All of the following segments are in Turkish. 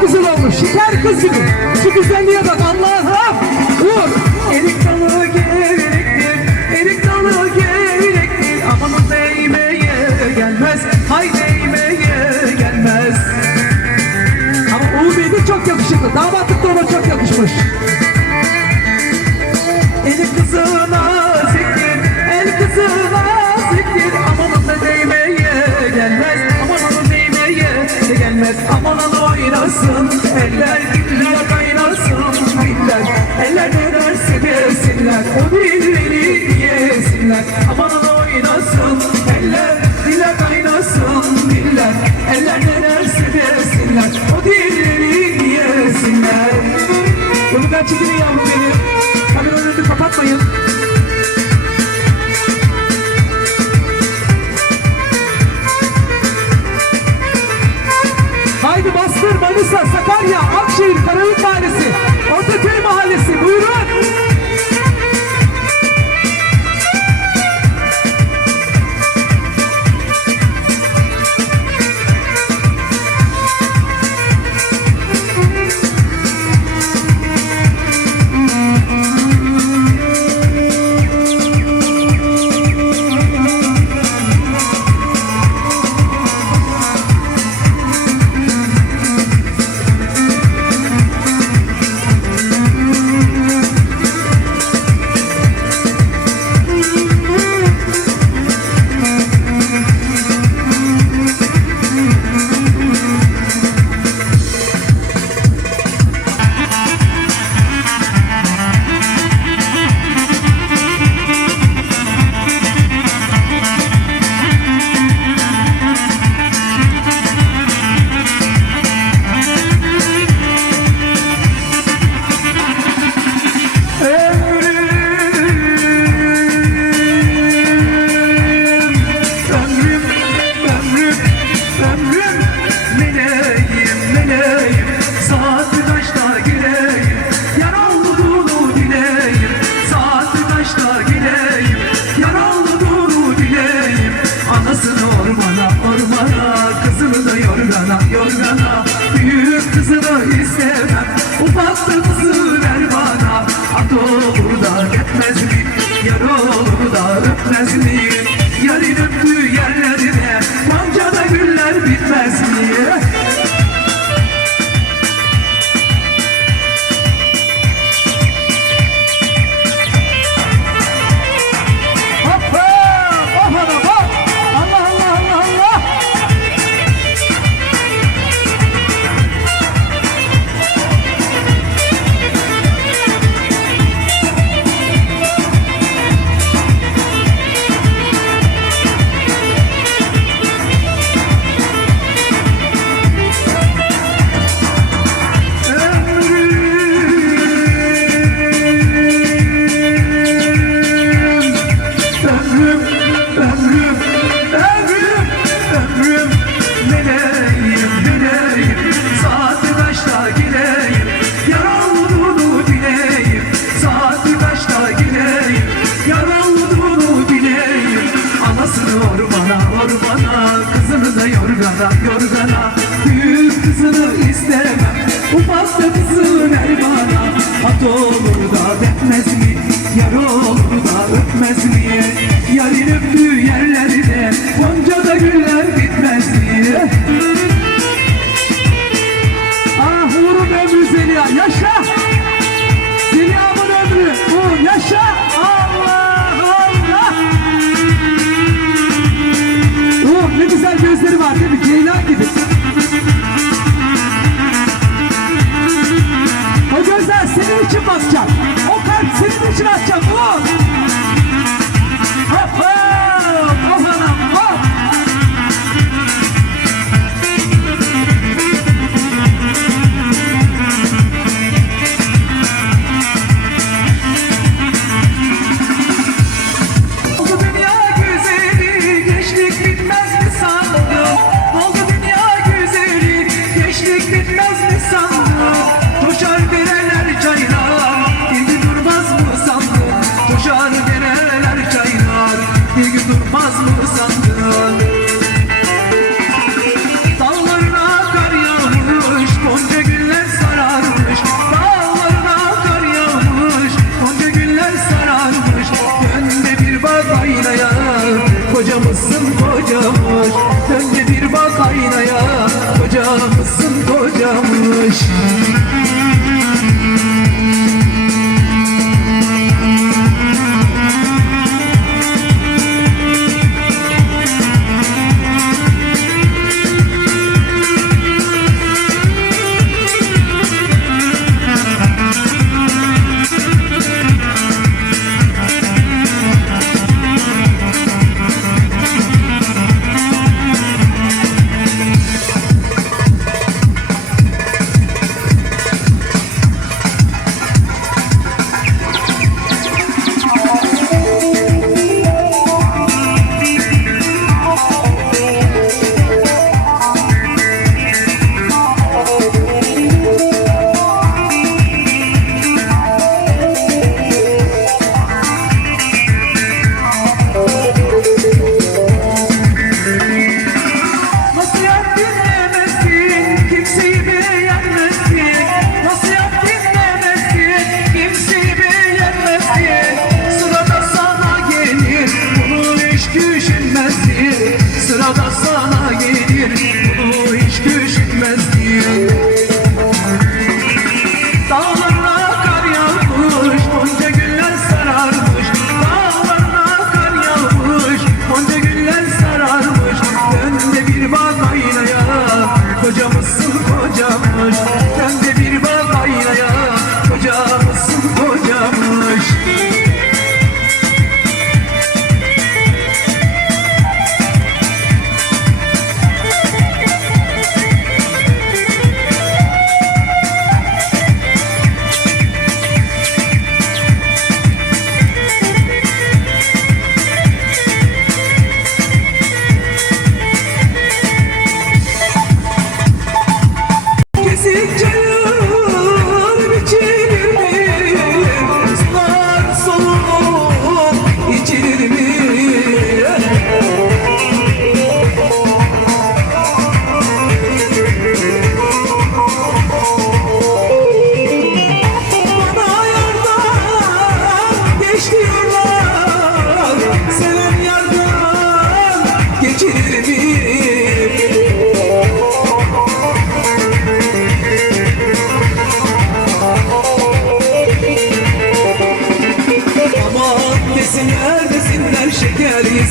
güzel olmuş. Şeker kız gibi. Şu güzelliğe bak Allah'ım. Vur. Erik dalı gevrektir. Erik dalı gevrektir. Aman değmeye gelmez. Hay değmeye gelmez. Ama Uğur Bey de çok yakışıklı. Damatlık da ona çok yakışmış. El kızına ona oynasın, eller diller kaynasın, diller. Eller ne derse desinler, o dilleri yesinler. Aman oynasın, eller diller kaynasın, diller. Eller ne derse desinler, o dilleri yesinler. Bunu ben çekilin yavrum benim. Kamera önünü kapatmayın. Kızı ver bana At olur da mi? Yar olur da öpmez mi? Gibi. O gözler senin için bakacak. O kalp senin için açacak. Uğur! Nation.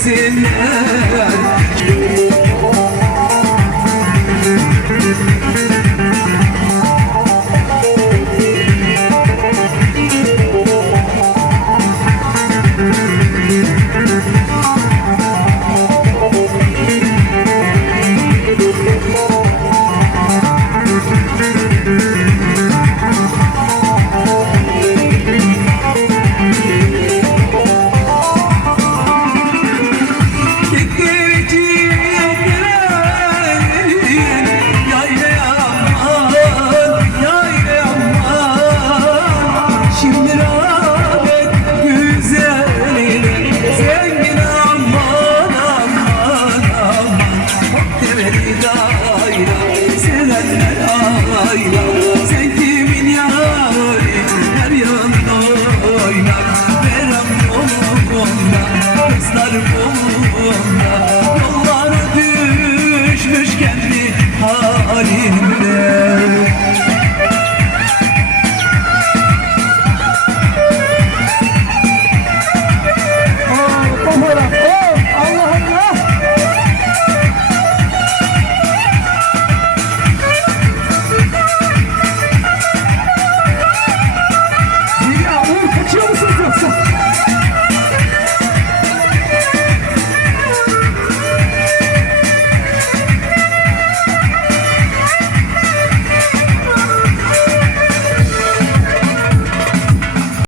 Şeker halimde.